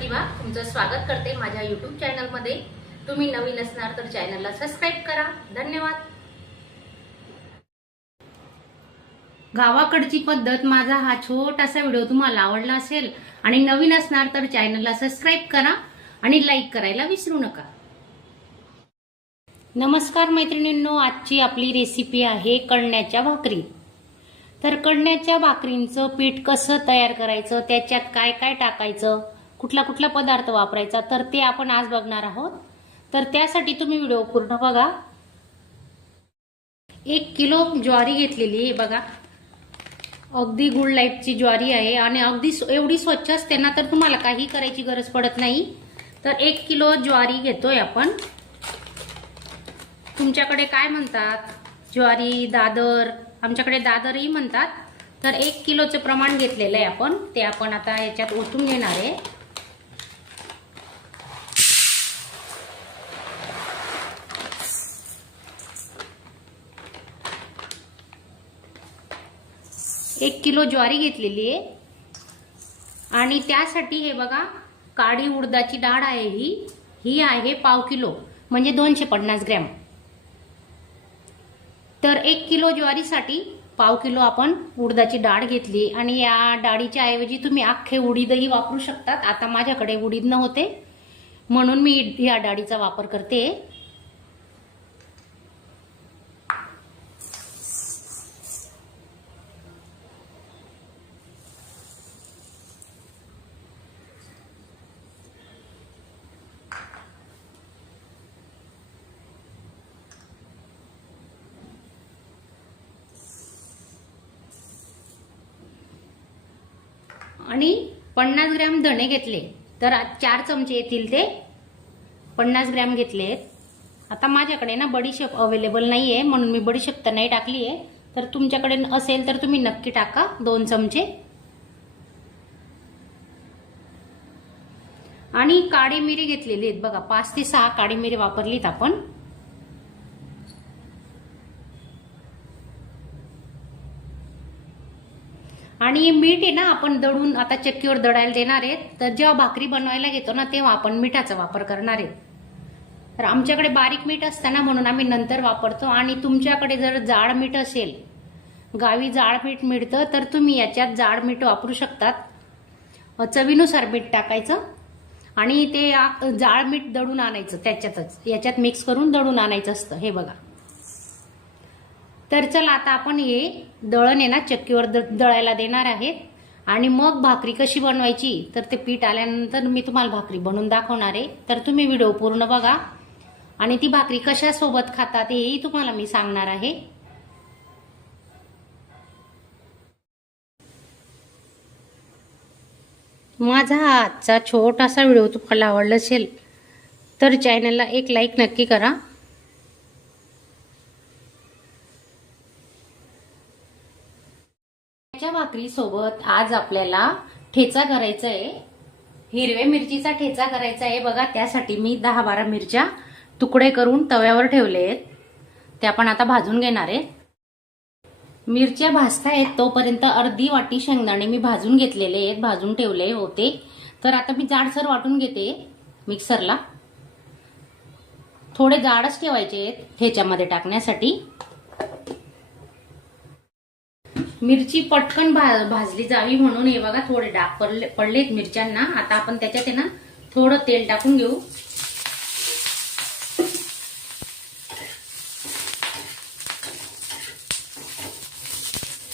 प्रतिभा तुमचं स्वागत करते माझ्या YouTube चॅनलमध्ये। तुम्ही नवीन असणार तर चॅनलला सबस्क्राइब करा। धन्यवाद। गावाकडची पद्धत माझा हा छोटासा व्हिडिओ तुम्हाला आवडला असेल आणि नवीन असणार तर चॅनलला सबस्क्राइब करा आणि लाईक करायला विसरू नका। नमस्कार मैत्रिणींनो, आजची आपली रेसिपी आहे कणण्याच्या भाकरी। तर कणण्याच्या भाकरींचं पीठ कसं तयार करायचं, त्याच्यात काय काय टाकायचं, कुठला कुठला पदार्थ वापरायचा तर ते आपण आज बघणार आहोत। तर त्यासाठी तुम्ही व्हिडिओ पूर्ण बघा। 1 किलो ज्वारी घेतलेली आहे बघा, अगदी गुड लाईफची ज्वारी आहे आणि अगदी एवढी स्वच्छ असते ना, तर तुम्हाला काही करायची गरज पडत नाही। तर 1 किलो ज्वारी घेतोय आपण। तुमच्याकडे काय म्हणतात, ज्वारी, दादर, आमच्याकडे दादरही म्हणतात। तर 1 किलोचं प्रमाण घेतलेलं आहे आपण, ते आपण आता याच्यात ओतून घेणार आहे। एक किलो ज्वारी घेतलेली आहे आणि त्यासाठी हे बघा काळी उडदाची डाळ आहे, ही आहे 1/2 किलो, म्हणजे 250 ग्रॅम। तर 1 किलो ज्वारीसाठी 1/2 किलो आपण उडदाची डाळ घेतली आणि या डाळीच्या ऐवजी तुम्ही अख्खे उडीदही वापरू शकतात। आता माझ्याकडे उडीद नव्हते म्हणून मी या डाळीचा वापर करते। आणि 50 ग्रॅम धणे घेतले, तर 4 चमचे येतील ते 50 ग्रॅम घेतलेत। आता माझ्याकडे ना बडीशेप अवेलेबल नाहीये म्हणून मी बडीशेप तर नाही टाकली आहे, तर तुमच्याकडे असेल तर तुम्ही नक्की टाका 2 चमचे। आणि काळी मिरी घेतलेली आहेत बघा, 5 ते 6 काळी मिरी वापरलीत आपण। आणि मीठ आहे ना, आपण दळून आता चक्कीवर दळायला देणार आहेत, तर जेव्हा भाकरी बनवायला घेतो ना तेव्हा आपण मिठाचा वापर करणार आहे। तर आमच्याकडे बारीक मीठ असतं ना म्हणून आम्ही नंतर वापरतो। आणि तुमच्याकडे जर जाड मीठ असेल, गावी जाड मीठ मिळतं, तर तुम्ही याच्यात जाड मीठ वापरू शकतात। चवीनुसार मीठ टाकायचं आणि ते जाड मीठ दळून आणायचं, त्याच्यातच याच्यात मिक्स करून दळून आणायचं असतं, हे बघा। तर चला आता आपण हे दळण आहे ना चक्कीवर दळायला देणार आहेत आणि मग भाकरी कशी बनवायची तर ते पीठ आल्यानंतर मी तुम्हाला भाकरी बनवून दाखवणार आहे। तर तुम्ही व्हिडिओ पूर्ण बघा आणि ती भाकरी कशा सोबत खातात हेही तुम्हाला मी सांगणार आहे। माझा हा आजचा छोटासा व्हिडिओ तुम्हाला आवडला असेल तर चॅनलला एक लाईक नक्की करा। भाकरी सोबत आज आपल्याला ठेचा करायचा आहे, हिरव्या मिरचीचा ठेचा करायचा आहे बघा। त्यासाठी मी 10-12 मिरच्या तुकडे करून तव्यावर ठेवले आहेत, ते आपण आता भाजून घेणार आहे। मिरच्या भाजतायत तोपर्यंत अर्धी वाटी शेंगदाणे मी भाजून घेतलेले आहेत, भाजून ठेवले होते। तर आता मी जाडसर वाटून घेते मिक्सरला, थोडे जाडच ठेवायचे आहेत ठेच्यामध्ये टाकण्यासाठी। मिरची पटकन भाजली जावी म्हणून हे बघा थोडे डाग पडलेत मिरच्यांना। आता आपण त्याच्यात आहे ना थोडं तेल टाकून घेऊ।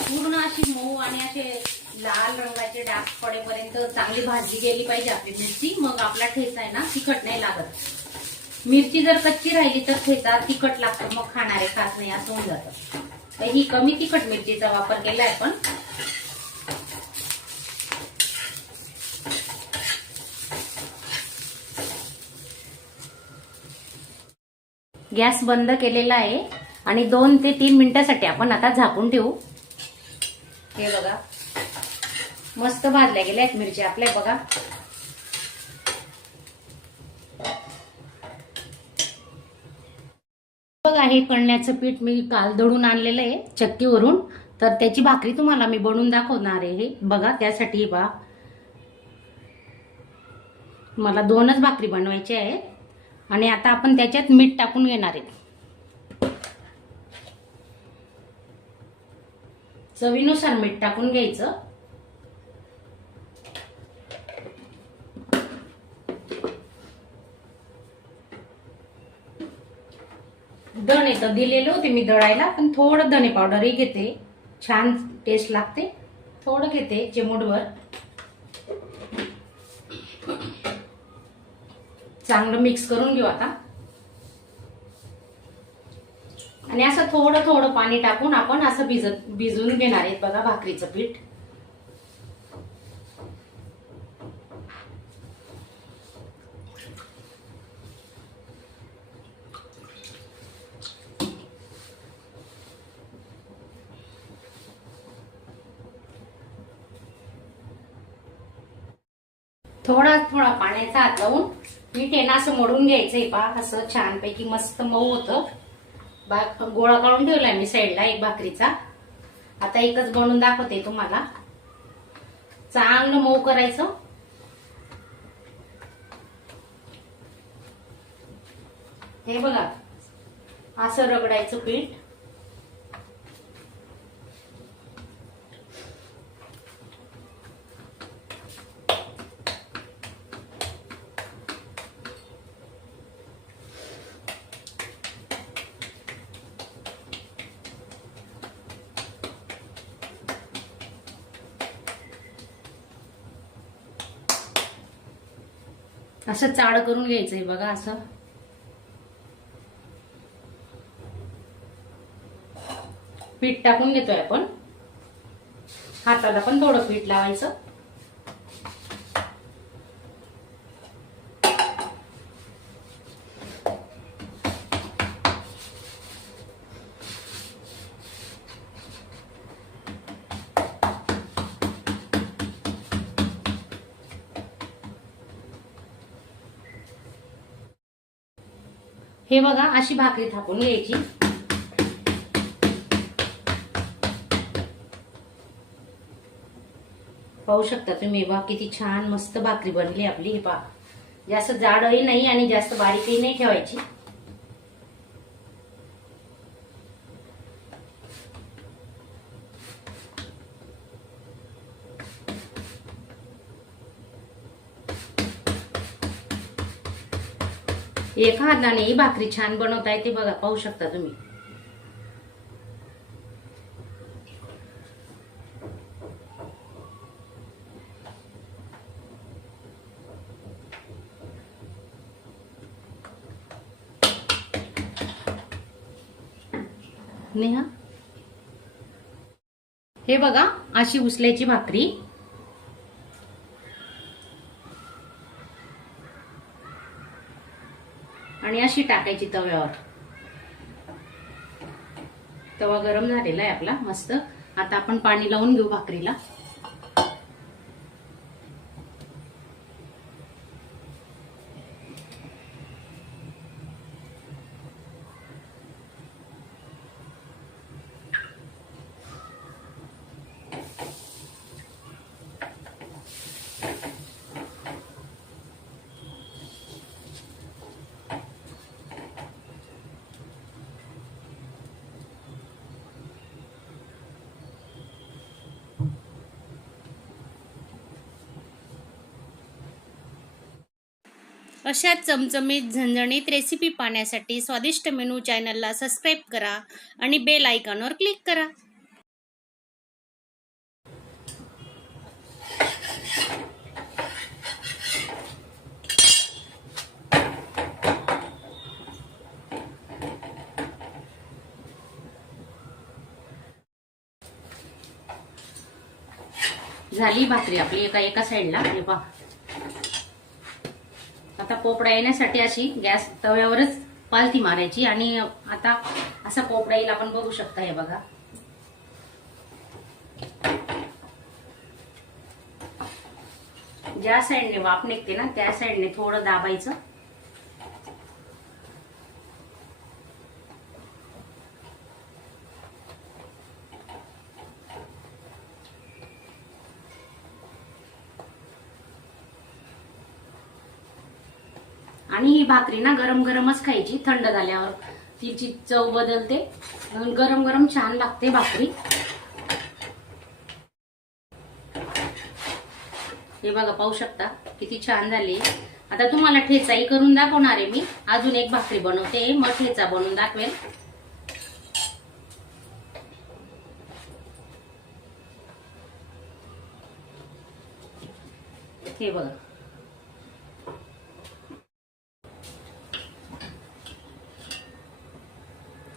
पूर्ण अशी मऊ आणि असे लाल रंगाचे डाग पडेपर्यंत चांगली भाजली गेली पाहिजे आपली मिरची, मग आपला ठेचा आहे ना तिखट नाही लागत। मिरची जर कच्ची राहिली तर ठेचा तिखट लागतो, मग खाणारे खात नाही असं होऊन जातं। ही कमी तिखट मिरचीचा वापर केलाय आपण। गॅस बंद केलेला आहे आणि 2 ते 3 मिनिटांसाठी आपण आता झाकून ठेवू। हे बघा मस्त भाजल्या गेल्या आहेत मिरच्या आपल्या बघा। बघा हे कणण्याचं पीठ मी काल दळून आणलेलं आहे चक्कीवरून, तर त्याची भाकरी तुम्हाला मी बनवून दाखवणार आहे। हे बघा त्यासाठी बा मला 2च भाकरी बनवायची आहेत आणि आता आपण त्याच्यात मीठ टाकून घेणार आहे. चवीनुसार मीठ टाकून घ्यायचं. धणे तर दिलेले होते मी दळायला, पण थोडं धणे पावडरही घेते, छान टेस्ट लागते. थोडं घेते चिमूटभर. चांगलं मिक्स करून घेऊ आता. आणि असं थोडं थोडं पाणी टाकून आपण असं भिजवून घेणार आहेत बघा भाकरीचं पीठ. थोडा थोडा पाण्याचा हात लावून पीठ आहे ना असं मळून घ्यायचंय पा. असं छानपैकी मस्त मऊ होतं. गोळा काढून ठेवलाय मी साईडला एक भाकरीचा. आता एकच बनवून दाखवते तुम्हाला. चांगलं मऊ करायचं. हे बघा असं रगडायचं पीठ. असं चाळ करून घ्यायचंय बघा. असं पीठ टाकून घेतोय आपण. हाताला पण थोडं पीठ लावायचं. हे बघा अशी भाकरी थापून घ्यायची. पाहू शकता तुम्ही बघा किती छान मस्त भाकरी बनली आपली. हे पहा जास्त जाडही नाही आणि जास्त बारीकही नाही ठेवायची. एका हाताने ही भाकरी छान बनवता येते बघा. पाहू शकता तुम्ही. नेहा हे बघा अशी उचलायची भाकरी. आणि अशी टाकायची तव्यावर. तवा गरम झालेला आहे आपला मस्त. आता आपण पाणी लावून घेऊ भाकरीला. अशाच चमचमीत झणझणीत रेसिपी पाहण्यासाठी स्वादिष्ट मेनू चॅनलला सबस्क्राईब करा आणि बेल आयकॉनवर क्लिक करा. झाली भाकरी आपली एका साईडला. हे पहा आता पोपडा येण्यासाठी अशी गॅस तव्यावरच पालथी मारायची. आणि आता असा पोपडा येईल आपण बघू शकता. हे बघा ज्या साईडने वाफ निघते ना त्या साईडने थोडं दाबायचं. आणि ही भाकरी ना गरम गरमच खायची, थंड झाल्यावर तिची चव बदलते. गरम गरम छान लागते भाकरी. हे बघा, पाहू शकता किती छान झाली. आता तुम्हाला ठेचाही करून दाखवणार आहे मी. अजून एक भाकरी बनवते, मग ठेचा बनवून दाखवेल. हे बघा,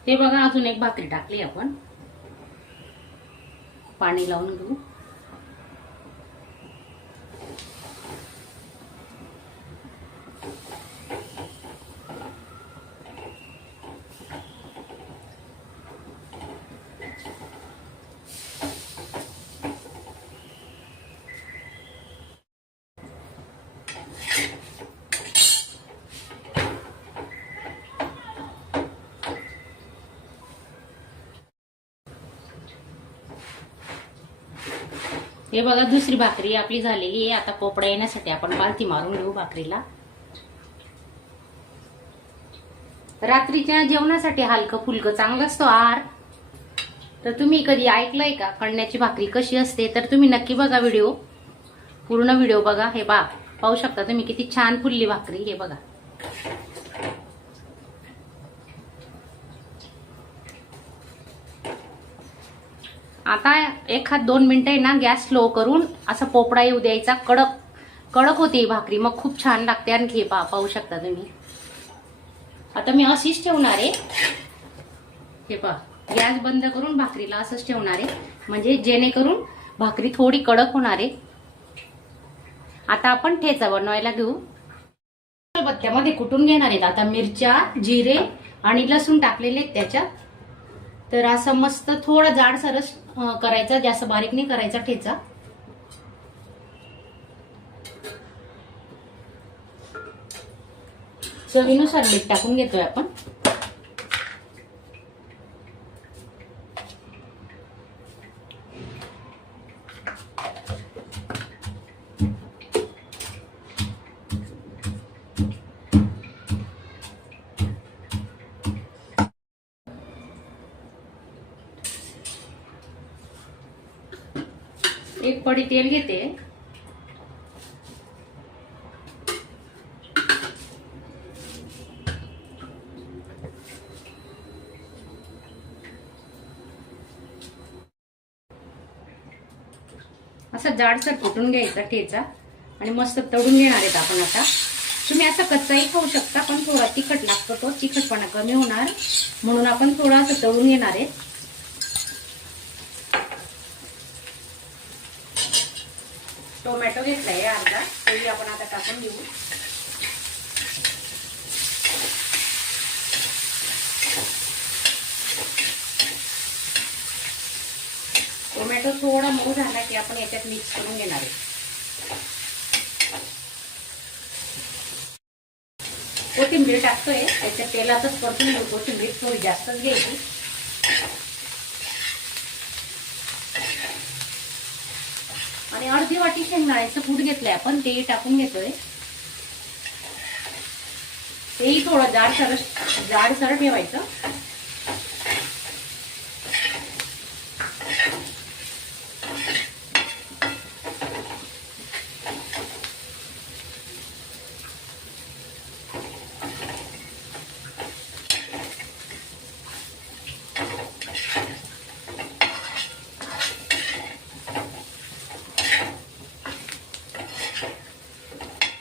हे बघा, अजून एक भाकरी टाकली आपण. पाणी लावून घेऊ. हे बघा, दुसरी भाकरी आपली झालेली आहे. आता पोपडा येण्यासाठी आपण पालथी मारून घेऊ भाकरीला. रात्रीच्या जेवणासाठी हलकं फुलकं चांगलं असतो आहार. तर तुम्ही कधी ऐकलंय का कणण्याची भाकरी कशी असते? तर तुम्ही नक्की बघा व्हिडिओ, पूर्ण व्हिडिओ बघा. हे पाहू शकता तुम्ही किती छान फुलली भाकरी. हे बघा, आता 1-2 मिनिटं आहे ना गॅस स्लो करून असा पोपडा येऊ द्यायचा. कडक कडक होते भाकरी, मग खूप छान लागते. आणखी पाहू शकता तुम्ही. आता मी अशीच ठेवणार आहे. हे पहा, गॅस बंद करून भाकरीला असंच ठेवणार आहे, म्हणजे जेणेकरून भाकरी थोडी कडक होणार आहे. आता आपण ठेचा बनवायला घेऊ. बत्त्यामध्ये कुटून घेणार आहेत आता मिरच्या, जिरे आणि लसूण टाकलेले आहेत त्याच्यात. तर असं मस्त थोडा जाडसरच करायचा, जास्त बारीक नाही करायचा ठेचा. चवीनुसार मीठ टाकून घेतोय आपण. एक पडी तेल घेते. असा जाडसर कुटून घ्यायचा ठेचा आणि मस्त तळून घेणार आहेत आपण. आता तुम्ही असा कच्चाही खाऊ शकता, पण थोडा तिखट लागतो, तो तिखटपणा कमी होणार म्हणून आपण थोडा असं तळून घेणार आहे. टोमॅटो घेतलाय अर्धा, तोही आपण आता टाकून घेऊ. टोमॅटो थोडा मऊ झाला की आपण याच्यात मिक्स करून घेणार आहे. कोथिंबीर टाकतोय, त्याच्या तेलातच परतून घेऊ. कोथिंबीर थोडी जास्तच घ्यायची. आणि अर्धी वाटी शेंगदाण्याचं कूट घेतलंय आपण, तेही टाकून घेतोय. तेही थोडं जाडसर ठेवायचं.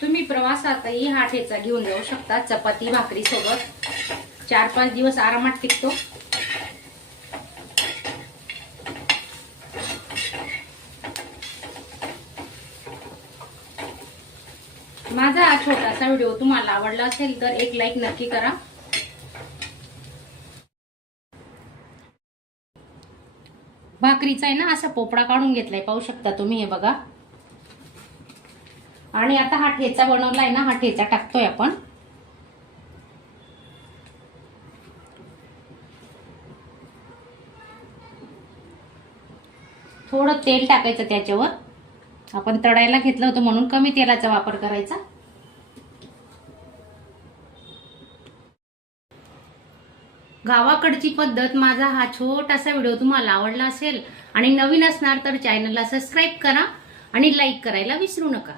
तुम्ही प्रवासातही हा ठेचा घेऊन जाऊ शकता. चपाती भाकरी सोबत 4-5 दिवस आरामात टिकतो. माझा हा छोटासा व्हिडिओ तुम्हाला आवडला असेल तर एक लाईक नक्की करा. भाकरीचा आहे ना असा पोपडा काढून घेतलाय, पाहू शकता तुम्ही. हे बघा. आणि आता हा ठेचा बनवलाय ना, हा ठेचा टाकतोय आपण. थोडं तेल टाकायचं त्याच्यावर. आपण तळायला घेतलं होतं म्हणून कमी तेलाचा वापर करायचा. गावाकडची पद्धत माझा हा छोटासा व्हिडिओ तुम्हाला आवडला असेल आणि नवीन असणार तर चॅनलला सबस्क्राईब करा आणि लाईक करायला विसरू नका.